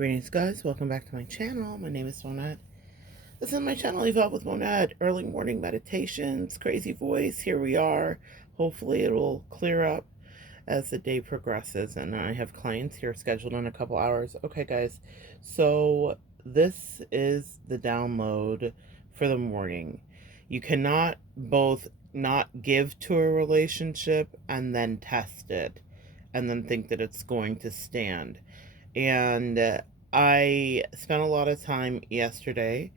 Greetings, guys. Welcome back to my channel. My name is Monette. This is my channel, Evolve with Monette. Early morning meditations, crazy voice. Here we are. Hopefully, it will clear up as the day progresses. And I have clients here scheduled in a couple hours. Okay, guys. So, this is the download for the morning. You cannot both not give to a relationship and then test it and then think that it's going to stand. And I spent a lot of time yesterday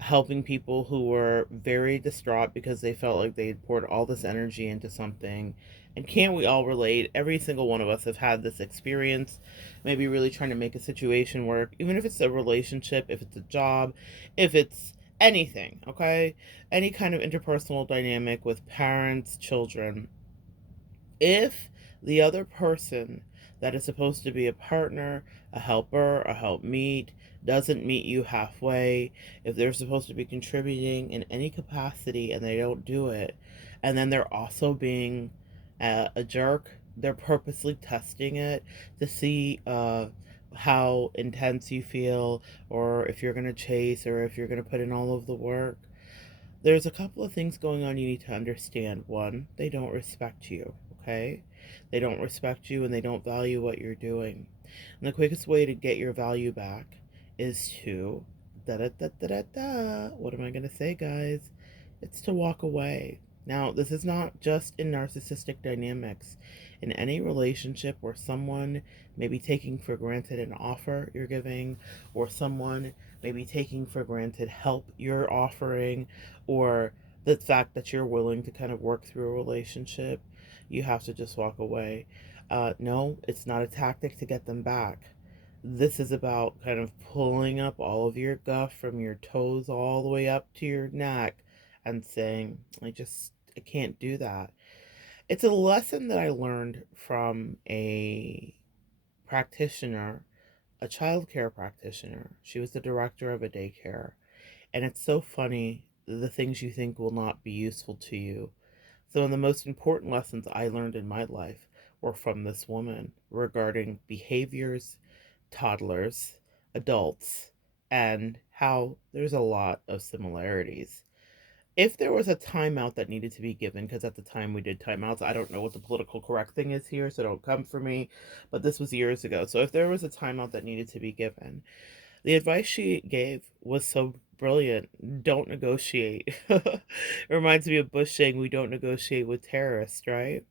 helping people who were very distraught because they felt like they had poured all this energy into something. And can't we all relate? Every single one of us have had this experience, maybe really trying to make a situation work, even if it's a relationship, if it's a job, if it's anything, okay? Any kind of interpersonal dynamic with parents, children. If the other person that is supposed to be a partner, a helper, a helpmeet, doesn't meet you halfway, if they're supposed to be contributing in any capacity and they don't do it, and then they're also being a jerk, they're purposely testing it to see how intense you feel, or if you're going to chase, or if you're going to put in all of the work. There's a couple of things going on you need to understand. One, they don't respect you, okay? They don't respect you and they don't value what you're doing. And the quickest way to get your value back is to da da da da da da. What am I going to say, guys? It's to walk away. Now, this is not just in narcissistic dynamics. In any relationship where someone may be taking for granted an offer you're giving, or someone may be taking for granted help you're offering, or the fact that you're willing to kind of work through a relationship, you have to just walk away. No, it's not a tactic to get them back. This is about kind of pulling up all of your guff from your toes all the way up to your neck and saying, I can't do that. It's a lesson that I learned from a practitioner, a child care practitioner. She was the director of a daycare. And it's so funny the things you think will not be useful to you. Some of the most important lessons I learned in my life were from this woman regarding behaviors, toddlers, adults, and how there's a lot of similarities. If there was a timeout that needed to be given, because at the time we did timeouts, I don't know what the political correct thing is here, so don't come for me, but this was years ago. So if there was a timeout that needed to be given, the advice she gave was so brilliant. Don't negotiate. It reminds me of Bush saying we don't negotiate with terrorists, right?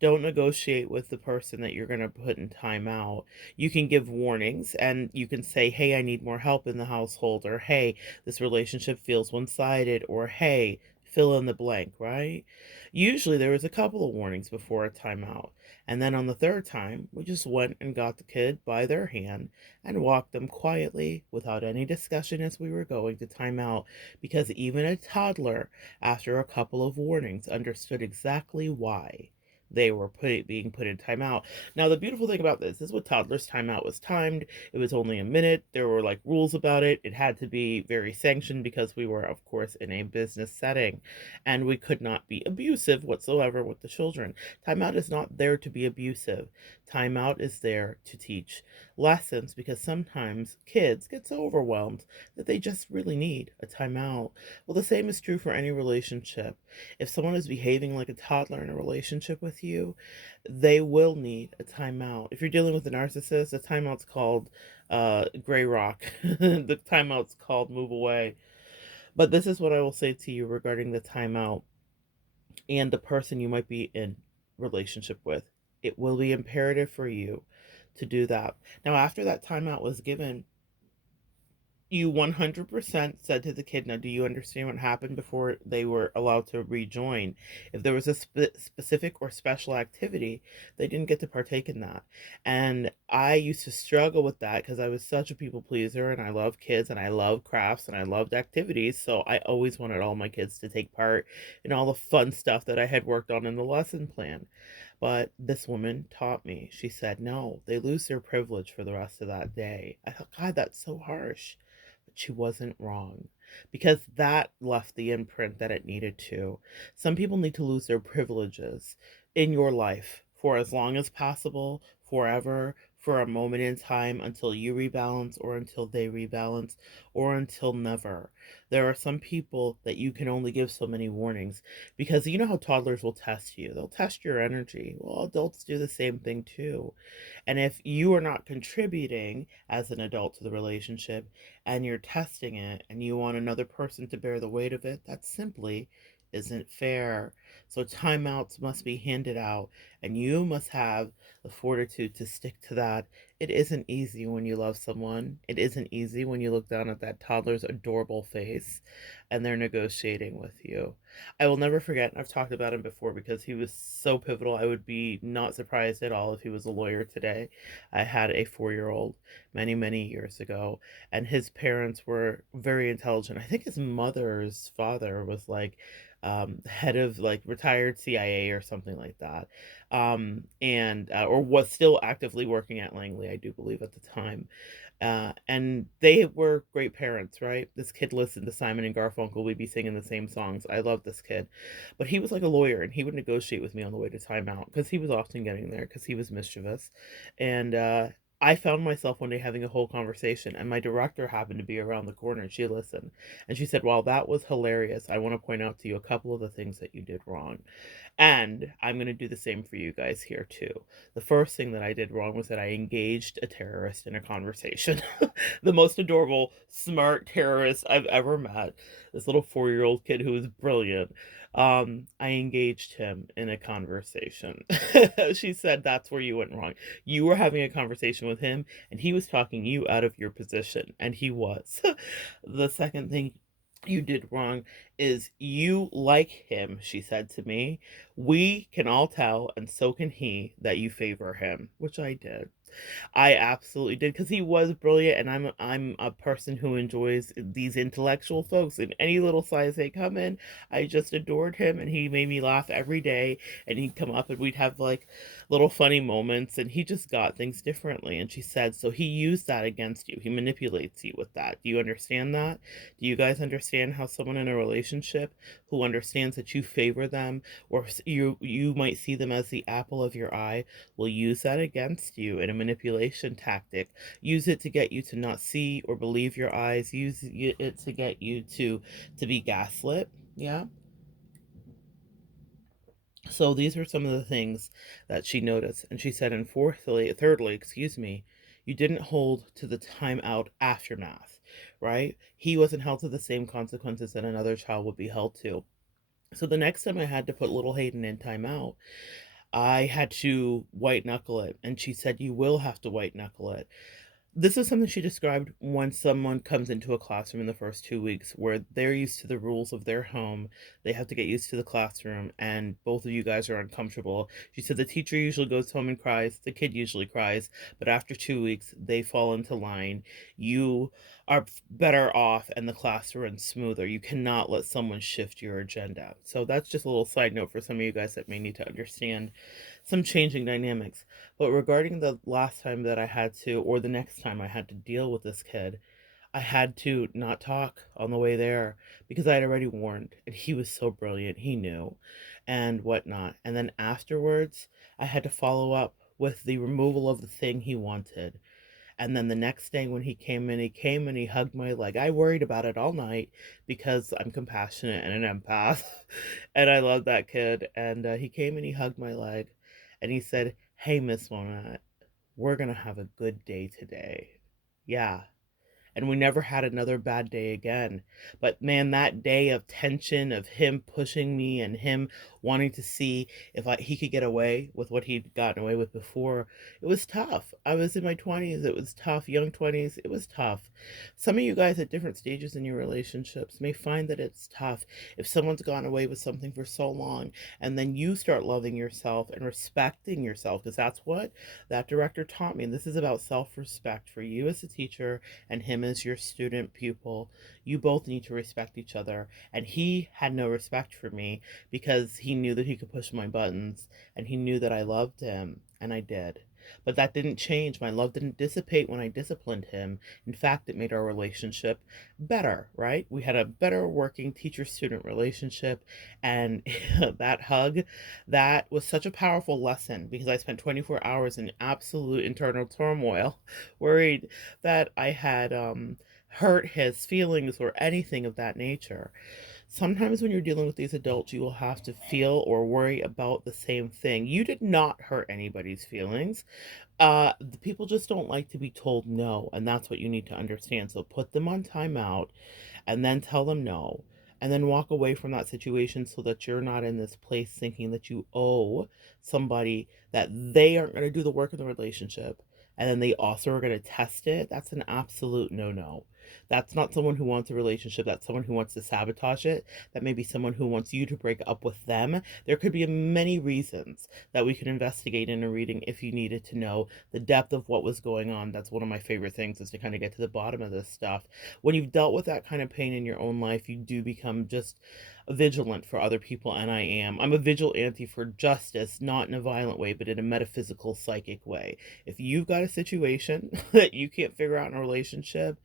Don't negotiate with the person that you're going to put in timeout. You can give warnings and you can say, hey, I need more help in the household, or hey, this relationship feels one sided, or hey, fill in the blank, right? Usually there was a couple of warnings before a timeout. And then on the third time, we just went and got the kid by their hand and walked them quietly without any discussion as we were going to timeout, because even a toddler, after a couple of warnings, understood exactly why they were being put in timeout. Now, the beautiful thing about this is with toddlers, timeout was timed. It was only a minute. There were like rules about it. It had to be very sanctioned because we were, of course, in a business setting and we could not be abusive whatsoever with the children. Timeout is not there to be abusive. Timeout is there to teach lessons, because sometimes kids get so overwhelmed that they just really need a timeout. Well, the same is true for any relationship. If someone is behaving like a toddler in a relationship with you, they will need a timeout. If you're dealing with a narcissist, a timeout's called gray rock. The timeout's called move away. But this is what I will say to you regarding the timeout and the person you might be in relationship with. It will be imperative for you to do that. Now, after that timeout was given, you 100% said to the kid, now, do you understand what happened before they were allowed to rejoin? If there was a specific or special activity, they didn't get to partake in that. And I used to struggle with that because I was such a people pleaser and I love kids and I love crafts and I loved activities. So I always wanted all my kids to take part in all the fun stuff that I had worked on in the lesson plan. But this woman taught me. She said, no, they lose their privilege for the rest of that day. I thought, God, that's so harsh. But she wasn't wrong, because that left the imprint that it needed to. Some people need to lose their privileges in your life for as long as possible, forever, for a moment in time until you rebalance or until they rebalance or until never. There are some people that you can only give so many warnings because you know how toddlers will test you. They'll test your energy. Well, adults do the same thing too. And if you are not contributing as an adult to the relationship and you're testing it and you want another person to bear the weight of it, that simply isn't fair. So timeouts must be handed out and you must have the fortitude to stick to that. It isn't easy when you love someone. It isn't easy when you look down at that toddler's adorable face and they're negotiating with you. I will never forget, and I've talked about him before because he was so pivotal. I would be not surprised at all if he was a lawyer today. I had a 4-year old many, many years ago, and his parents were very intelligent. I think his mother's father was like head of like retired CIA or something like that, and or was still actively working at Langley, I do believe at the time. And they were great parents, right? This kid listened to Simon and Garfunkel. We'd be singing the same songs. I love this kid. But he was like a lawyer and he would negotiate with me on the way to timeout because he was often getting there because he was mischievous. And I found myself one day having a whole conversation, and my director happened to be around the corner and she listened. And she said, "While that was hilarious, I want to point out to you a couple of the things that you did wrong. And I'm going to do the same for you guys here too. The first thing that I did wrong was that I engaged a terrorist in a conversation. The most adorable, smart terrorist I've ever met. This little 4-year-old kid who was brilliant. I engaged him in a conversation." She said, "That's where you went wrong. You were having a conversation with him, and he was talking you out of your position." And he was. The second thing you did wrong is you like him, she said to me. "We can all tell, and so can he, that you favor him," which I did. I absolutely did because he was brilliant, and I'm a person who enjoys these intellectual folks in any little size they come in. I just adored him, and he made me laugh every day. And he'd come up, and we'd have like little funny moments, and he just got things differently. And she said, "So he used that against you. He manipulates you with that. Do you understand that? Do you guys understand how someone in a relationship who understands that you favor them, or you might see them as the apple of your eye, will use that against you in a manipulation tactic, use it to get you to not see or believe your eyes, use it to get you to be gaslit." Yeah. So these are some of the things that she noticed. And she said, and thirdly, excuse me, you didn't hold to the timeout aftermath, right? He wasn't held to the same consequences that another child would be held to. So the next time I had to put little Hayden in timeout, I had to white knuckle it. And she said, "You will have to white knuckle it." This is something she described when someone comes into a classroom in the first 2 weeks where they're used to the rules of their home. They have to get used to the classroom, and both of you guys are uncomfortable. She said the teacher usually goes home and cries, the kid usually cries, but after 2 weeks, they fall into line. You are better off, and the class runs smoother. You cannot let someone shift your agenda. So that's just a little side note for some of you guys that may need to understand some changing dynamics. But regarding the last time that I had to, or the next time I had to deal with this kid, I had to not talk on the way there because I had already warned, and he was so brilliant. He knew and whatnot. And then afterwards, I had to follow up with the removal of the thing he wanted. And then the next day when he came and he hugged my leg. I worried about it all night because I'm compassionate and an empath. And I love that kid. And he came and he hugged my leg. And he said, "Hey, Miss Monat, we're going to have a good day today." Yeah, and we never had another bad day again. But man, that day of tension, of him pushing me and him wanting to see if he could get away with what he'd gotten away with before, it was tough. I was in my 20s. It was tough. Young 20s. It was tough. Some of you guys at different stages in your relationships may find that it's tough if someone's gone away with something for so long and then you start loving yourself and respecting yourself, because that's what that director taught me. This is about self-respect for you as a teacher and him as your student pupil. You both need to respect each other. And he had no respect for me because he knew that he could push my buttons and he knew that I loved him, and I did. But that didn't change. My love didn't dissipate when I disciplined him. In fact, it made our relationship better, right? We had a better working teacher-student relationship, and that hug, that was such a powerful lesson because I spent 24 hours in absolute internal turmoil, worried that I had hurt his feelings or anything of that nature. Sometimes when you're dealing with these adults, you will have to feel or worry about the same thing. You did not hurt anybody's feelings. The people just don't like to be told no, and that's what you need to understand. So put them on timeout and then tell them no, and then walk away from that situation so that you're not in this place thinking that you owe somebody, that they aren't going to do the work in the relationship and then they also are going to test it. That's an absolute no. That's not someone who wants a relationship. That's someone who wants to sabotage it. That may be someone who wants you to break up with them. There could be many reasons that we could investigate in a reading if you needed to know the depth of what was going on. That's one of my favorite things, is to kind of get to the bottom of this stuff. When you've dealt with that kind of pain in your own life, you do become just vigilant for other people, and I am. I'm a vigilante for justice, not in a violent way, but in a metaphysical, psychic way. If you've got a situation that you can't figure out in a relationship,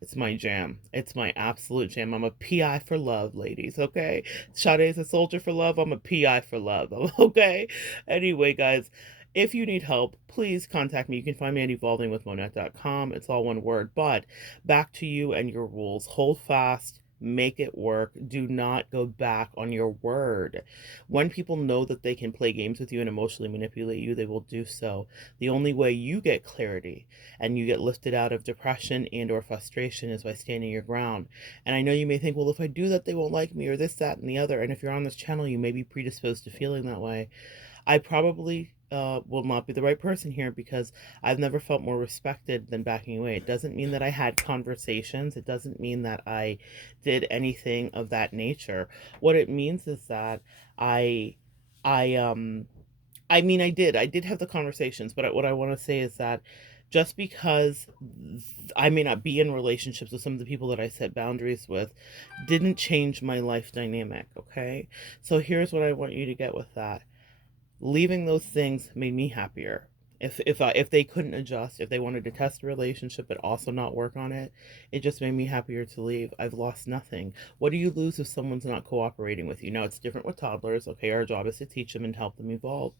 it's my jam. It's my absolute jam. I'm a PI for love, ladies, okay? Sade's a soldier for love. I'm a PI for love, okay? Anyway, guys, if you need help, please contact me. You can find me at evolvingwithmonette.com. It's all one word. But back to you and your rules. Hold fast. Make it work. Do not go back on your word. When people know that they can play games with you and emotionally manipulate you, they will do so. The only way you get clarity and you get lifted out of depression and or frustration is by standing your ground. And I know you may think, well, if I do that, they won't like me, or this, that, and the other. And if you're on this channel, you may be predisposed to feeling that way. I probably will not be the right person here because I've never felt more respected than backing away. It doesn't mean that I had conversations. It doesn't mean that I did anything of that nature. What it means is that I, I, um, I mean, I did have the conversations, but what I want to say is that just because I may not be in relationships with some of the people that I set boundaries with, didn't change my life dynamic. Okay. So here's what I want you to get with that: leaving those things made me happier. If they couldn't adjust, if they wanted to test a relationship but also not work on it, it just made me happier to leave. I've lost nothing. What do you lose if someone's not cooperating with you? Now, it's different with toddlers. Okay, our job is to teach them and help them evolve.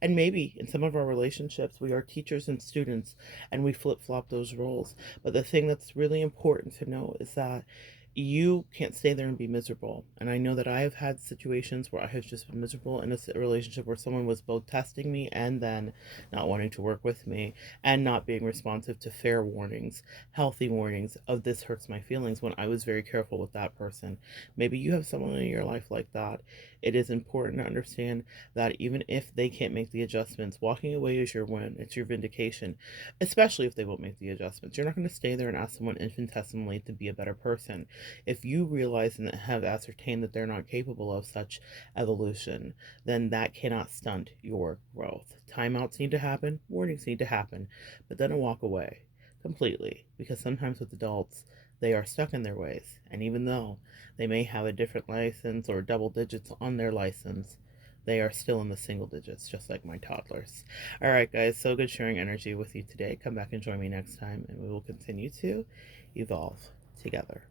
And maybe in some of our relationships, we are teachers and students, and we flip-flop those roles. But the thing that's really important to know is that you can't stay there and be miserable. And I know that I have had situations where I have just been miserable in a relationship where someone was both testing me and then not wanting to work with me and not being responsive to fair warnings, healthy warnings of this hurts my feelings, when I was very careful with that person. Maybe you have someone in your life like that. It is important to understand that even if they can't make the adjustments, walking away is your win. It's your vindication, especially if they won't make the adjustments. You're not going to stay there and ask someone infinitesimally to be a better person. If you realize and have ascertained that they're not capable of such evolution, then that cannot stunt your growth. Timeouts need to happen, warnings need to happen, but then walk away completely, because sometimes with adults, they are stuck in their ways. And even though they may have a different license or double digits on their license, they are still in the single digits, just like my toddlers. All right, guys, so good sharing energy with you today. Come back and join me next time, and we will continue to evolve together.